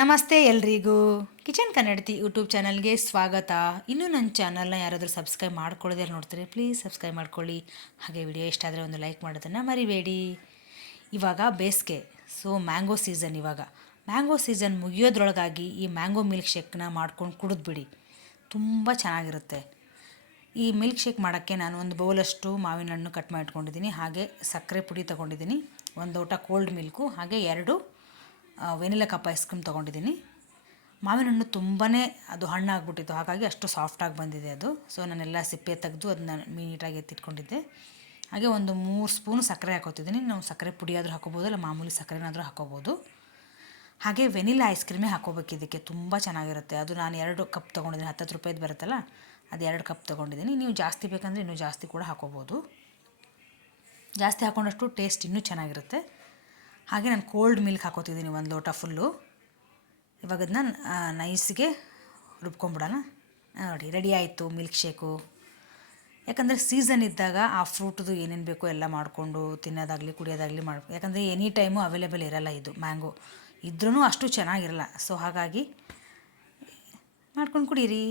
ನಮಸ್ತೆ ಎಲ್ರಿಗೂ. ಕಿಚನ್ ಕನ್ನಡತಿ ಯೂಟ್ಯೂಬ್ ಚಾನಲ್ಗೆ ಸ್ವಾಗತ. ಇನ್ನೂ ನನ್ನ ಚಾನಲ್ನ ಯಾರಾದರೂ ಸಬ್ಸ್ಕ್ರೈಬ್ ಮಾಡ್ಕೊಳ್ಳೋದೇ ನೋಡ್ತಾರೆ ಪ್ಲೀಸ್ ಸಬ್ಸ್ಕ್ರೈಬ್ ಮಾಡ್ಕೊಳ್ಳಿ. ಹಾಗೆ ವಿಡಿಯೋ ಇಷ್ಟ ಆದರೆ ಒಂದು ಲೈಕ್ ಮಾಡೋದನ್ನು ಮರಿಬೇಡಿ. ಇವಾಗ ಬೇಸಿಗೆ, ಸೊ ಮ್ಯಾಂಗೋ ಸೀಸನ್ ಇವಾಗ. ಮ್ಯಾಂಗೋ ಸೀಸನ್ ಮುಗಿಯೋದ್ರೊಳಗಾಗಿ ಈ ಮ್ಯಾಂಗೋ ಮಿಲ್ಕ್ ಶೇಕ್ನ ಮಾಡ್ಕೊಂಡು ಕುಡಿದ್ಬಿಡಿ. ತುಂಬ ಚೆನ್ನಾಗಿರುತ್ತೆ. ಈ ಮಿಲ್ಕ್ ಶೇಕ್ ಮಾಡೋಕ್ಕೆ ನಾನು ಒಂದು ಬೌಲಷ್ಟು ಮಾವಿನ ಹಣ್ಣು ಕಟ್ ಮಾಡಿಟ್ಕೊಂಡಿದ್ದೀನಿ. ಹಾಗೆ ಸಕ್ಕರೆ ಪುಡಿ ತಗೊಂಡಿದ್ದೀನಿ. ಒಂದು ಲೋಟ ಕೋಲ್ಡ್ ಮಿಲ್ಕು, ಹಾಗೆ ಎರಡು ವೆನಿಲಾ ಕಪ್ ಐಸ್ ಕ್ರೀಮ್ ತೊಗೊಂಡಿದ್ದೀನಿ. ಮಾವಿನ ಹಣ್ಣು ತುಂಬಾ ಅದು ಹಣ್ಣಾಗ್ಬಿಟ್ಟಿತ್ತು. ಹಾಗಾಗಿ ಅಷ್ಟು ಸಾಫ್ಟಾಗಿ ಬಂದಿದೆ ಅದು. ಸೊ ನಾನೆಲ್ಲ ಸಿಪ್ಪೆ ತೆಗೆದು ಅದನ್ನ ನೀಟಾಗಿ ಎತ್ತಿಟ್ಕೊಂಡಿದ್ದೆ. ಹಾಗೆ ಒಂದು ಮೂರು ಸ್ಪೂನ್ ಸಕ್ಕರೆ ಹಾಕೋತಿದ್ದೀನಿ. ನಾವು ಸಕ್ಕರೆ ಪುಡಿ ಆದರೂ ಹಾಕೋಬೋದು, ಇಲ್ಲ ಮಾಮೂಲಿ ಸಕ್ಕರೆನಾದರೂ ಹಾಕೋಬೋದು. ಹಾಗೆ ವೆನಿಲಾ ಐಸ್ ಕ್ರೀಮೇ ಹಾಕೋಬೇಕು ಇದಕ್ಕೆ. ತುಂಬ ಚೆನ್ನಾಗಿರುತ್ತೆ. ಅದು ನಾನು ಎರಡು ಕಪ್ ತೊಗೊಂಡಿದ್ದೀನಿ. ಹತ್ತತ್ತು ರೂಪಾಯಿದು ಬರುತ್ತಲ್ಲ, ಅದು ಎರಡು ಕಪ್ ತೊಗೊಂಡಿದ್ದೀನಿ. ನೀವು ಜಾಸ್ತಿ ಬೇಕಂದರೆ ಇನ್ನೂ ಜಾಸ್ತಿ ಕೂಡ ಹಾಕೋಬೋದು. ಜಾಸ್ತಿ ಹಾಕೊಂಡಷ್ಟು ಟೇಸ್ಟ್ ಇನ್ನೂ ಚೆನ್ನಾಗಿರುತ್ತೆ. ಹಾಗೆ ನಾನು ಕೋಲ್ಡ್ ಮಿಲ್ಕ್ ಹಾಕೋತಿದ್ದೀನಿ ಒಂದು ಲೋಟ ಫುಲ್ಲು ಇವಾಗ ಅದನ್ನ ನೈಸ್ಗೆ ರುಬ್ಕೊಂಬಿಡೋಣ. ನೋಡಿ ರೆಡಿ ಆಯಿತು ಮಿಲ್ಕ್ ಶೇಕು ಯಾಕಂದರೆ ಸೀಸನ್ ಇದ್ದಾಗ ಆ ಫ್ರೂಟ್ದು ಏನೇನು ಬೇಕೋ ಎಲ್ಲ ಮಾಡಿಕೊಂಡು ತಿನ್ನೋದಾಗಲಿ, ಕುಡಿಯೋದಾಗಲಿ ಮಾಡಿ ಯಾಕಂದರೆ ಎನಿ ಟೈಮು ಅವೈಲೇಬಲ್ ಇರಲ್ಲ ಇದು ಮ್ಯಾಂಗೋ ಇದ್ರೂ ಅಷ್ಟು ಚೆನ್ನಾಗಿರಲ್ಲ. ಸೊ ಹಾಗಾಗಿ ಮಾಡ್ಕೊಂಡು ಕುಡೀರಿ.